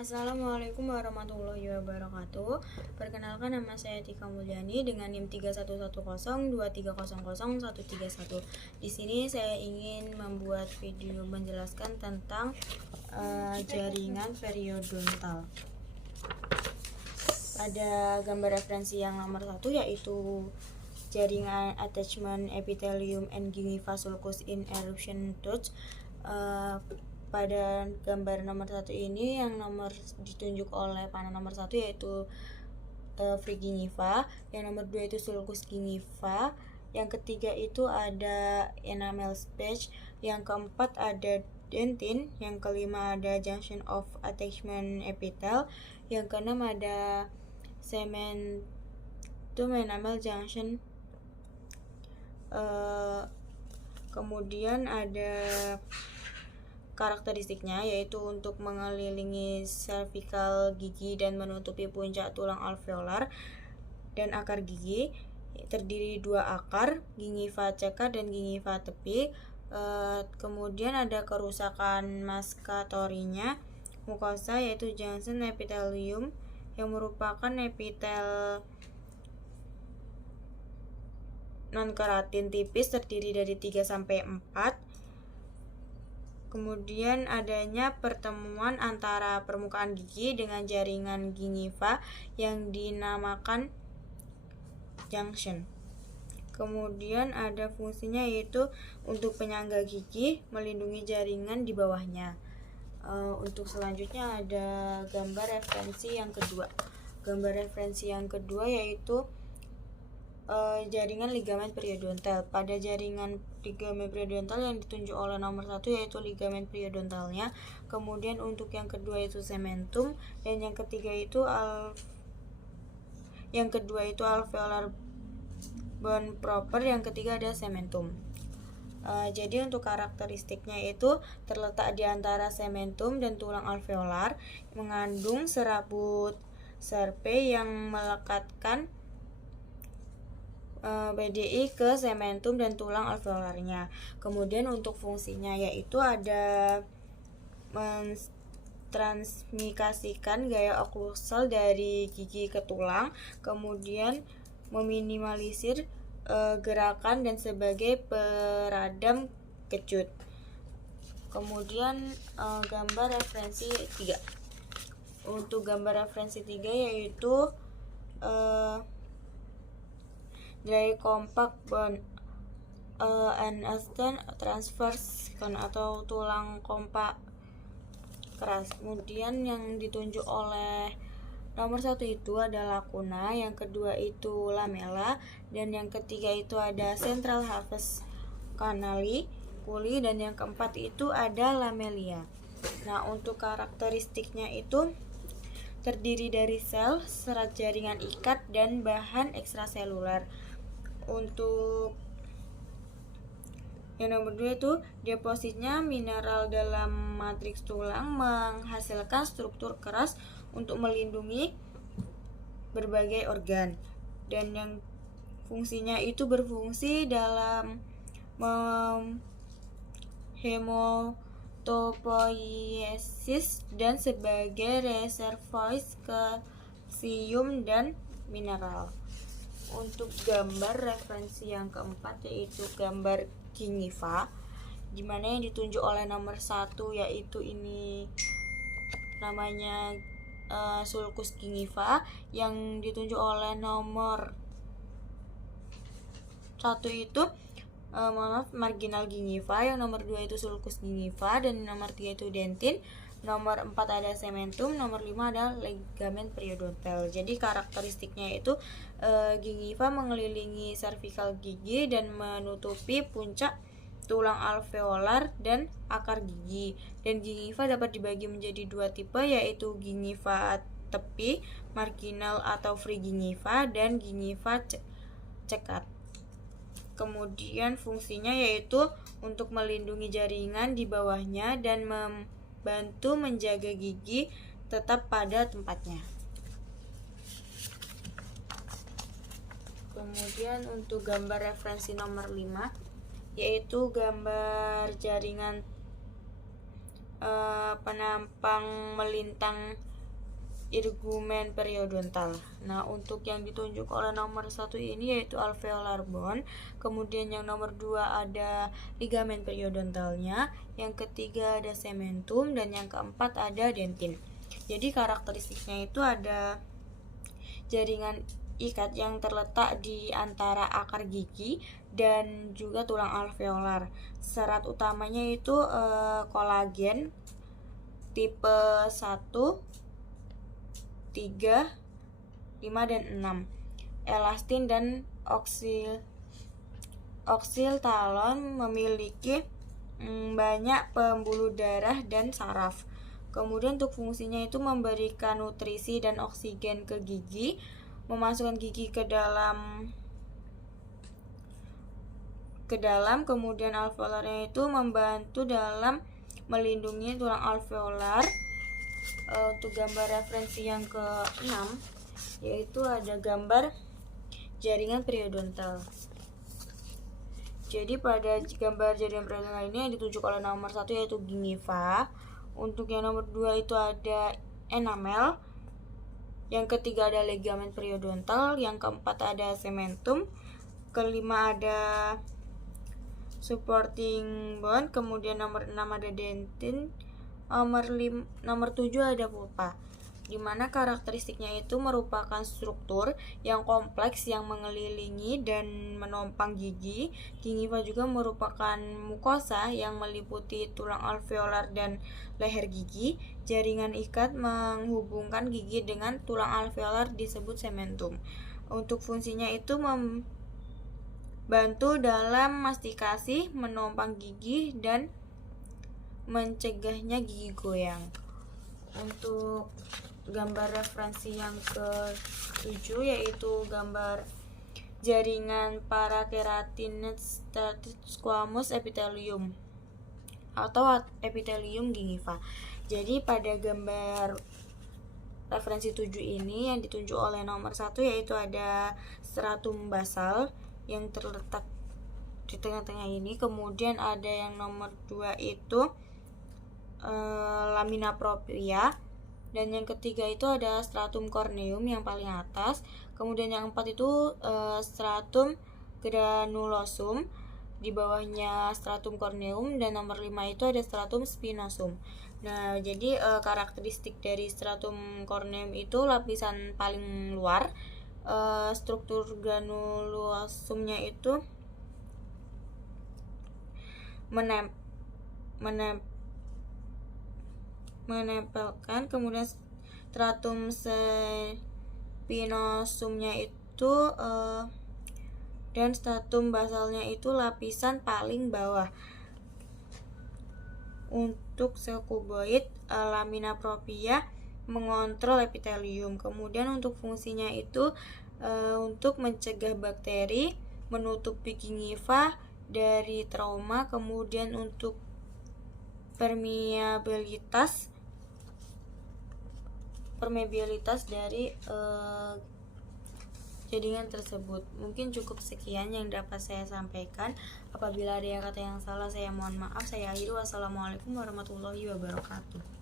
Assalamualaikum warahmatullahi wabarakatuh. Perkenalkan, nama saya Tika Mulyani dengan NIM 311023000131. Di sini saya ingin membuat video menjelaskan tentang jaringan periodontal. Pada gambar referensi yang nomor 1 yaitu jaringan attachment epithelium and gingiva sulcus in eruption duct. Pada gambar nomor 1 ini yang nomor ditunjuk oleh panel nomor 1 yaitu free gingiva, yang nomor 2 itu sulcus gingiva, yang ketiga itu ada enamel patch, yang keempat ada dentin, yang kelima ada junction of attachment epithel, yang keenam ada cementum enamel junction. Kemudian ada karakteristiknya, yaitu untuk mengelilingi cervical gigi dan menutupi puncak tulang alveolar dan akar gigi. Terdiri 2 akar, gingiva cekat dan gingiva tepi. Kemudian ada kerusakan maskatorinya mukosa, yaitu junction epithelium yang merupakan epitel non-keratin tipis terdiri dari 3-4. Kemudian adanya pertemuan antara permukaan gigi dengan jaringan gingiva yang dinamakan junction. Kemudian ada fungsinya, yaitu untuk penyangga gigi, melindungi jaringan di bawahnya. Untuk selanjutnya ada gambar referensi yang kedua. Gambar referensi yang kedua yaitu jaringan ligamen periodontal. Pada jaringan ligamen periodontal yang ditunjuk oleh nomor 1 yaitu ligamen periodontalnya. Kemudian untuk yang kedua itu cementum, dan yang ketiga itu alveolar bone proper, yang ketiga ada cementum. Jadi untuk karakteristiknya itu terletak di antara cementum dan tulang alveolar, mengandung serabut serpe yang melekatkan BDI ke cementum dan tulang alveolarnya. Kemudian untuk fungsinya yaitu ada mentransmikasikan gaya oklusal dari gigi ke tulang, kemudian meminimalisir gerakan dan sebagai peradam kecut. Kemudian gambar referensi 3. Untuk gambar referensi 3 yaitu dry compact bone and eastern transverse cone atau tulang kompak keras. Kemudian yang ditunjuk oleh nomor 1 itu ada lacuna, yang kedua itu lamella, dan yang ketiga itu ada central halves canali kuli, dan yang keempat itu ada lamelia. Nah, untuk karakteristiknya itu terdiri dari sel, serat jaringan ikat, dan bahan ekstraseluler. Untuk yang nomor 2 itu depositnya mineral dalam matriks tulang menghasilkan struktur keras untuk melindungi berbagai organ, dan yang fungsinya itu berfungsi dalam hemotopoiesis dan sebagai reservoirs kalsium dan mineral. Untuk gambar referensi yang keempat yaitu gambar gingiva, dimana yang ditunjuk oleh nomor 1 yaitu ini namanya sulcus gingiva, yang ditunjuk oleh nomor 1 itu marginal gingiva, yang nomor 2 itu sulcus gingiva, dan nomor 3 itu dentin, nomor 4 ada cementum, nomor 5 ada ligamen periodontal. Jadi karakteristiknya itu gingiva mengelilingi cervical gigi dan menutupi puncak tulang alveolar dan akar gigi. Dan gingiva dapat dibagi menjadi 2 tipe, yaitu gingiva tepi marginal atau free gingiva dan gingiva cekat. Kemudian fungsinya yaitu untuk melindungi jaringan di bawahnya dan membantu menjaga gigi tetap pada tempatnya. Kemudian untuk gambar referensi nomor 5 yaitu gambar jaringan penampang melintang irgumen periodontal. Nah, untuk yang ditunjuk oleh nomor 1 ini yaitu alveolar bone, kemudian yang nomor 2 ada ligamen periodontalnya, yang ketiga ada cementum, dan yang keempat ada dentin. Jadi karakteristiknya itu ada jaringan ikat yang terletak di antara akar gigi dan juga tulang alveolar. Serat utamanya itu kolagen tipe 1, 3, 5, dan 6, elastin dan oksil-talon memiliki banyak pembuluh darah dan saraf. Kemudian untuk fungsinya itu memberikan nutrisi dan oksigen ke gigi, memasukkan gigi ke dalam, kemudian alveolarnya itu membantu dalam melindungi tulang alveolar. Untuk gambar referensi yang ke-6 yaitu ada gambar jaringan periodontal. Jadi pada gambar jaringan periodontal ini yang ditunjuk oleh nomor 1 yaitu gingiva. Untuk yang nomor 2 itu ada enamel, yang ketiga ada ligamen periodontal, yang keempat ada cementum, kelima ada supporting bone, kemudian nomor 6 ada dentin, nomor 7 ada pulpa, di mana karakteristiknya itu merupakan struktur yang kompleks yang mengelilingi dan menopang gigi. Gingiva juga merupakan mukosa yang meliputi tulang alveolar dan leher gigi. Jaringan ikat menghubungkan gigi dengan tulang alveolar disebut cementum. Untuk fungsinya itu membantu dalam mastikasi, menopang gigi, dan mencegahnya gigi goyang. Untuk gambar referensi yang ke-7 yaitu gambar jaringan parakeratinoids squamous epithelium atau epithelium gingiva. Jadi pada gambar referensi 7 ini yang ditunjuk oleh nomor 1 yaitu ada stratum basal yang terletak di tengah-tengah ini, kemudian ada yang nomor 2 itu lamina propria, dan yang ketiga itu ada stratum corneum yang paling atas, kemudian yang 4 itu stratum granulosum, di bawahnya stratum corneum, dan nomor 5 itu ada stratum spinosum. Nah, jadi karakteristik dari stratum corneum itu lapisan paling luar, struktur granulosumnya itu menempelkan, kemudian stratum spinosumnya itu dan stratum basalnya itu lapisan paling bawah. Untuk sel kuboid, lamina propria mengontrol epitelium. Kemudian untuk fungsinya itu untuk mencegah bakteri, menutupi gingiva dari trauma, kemudian untuk permeabilitas dari jaringan tersebut. Mungkin cukup sekian yang dapat saya sampaikan. Apabila ada kata yang salah, saya mohon maaf. Saya akhiri. Wassalamualaikum warahmatullahi wabarakatuh.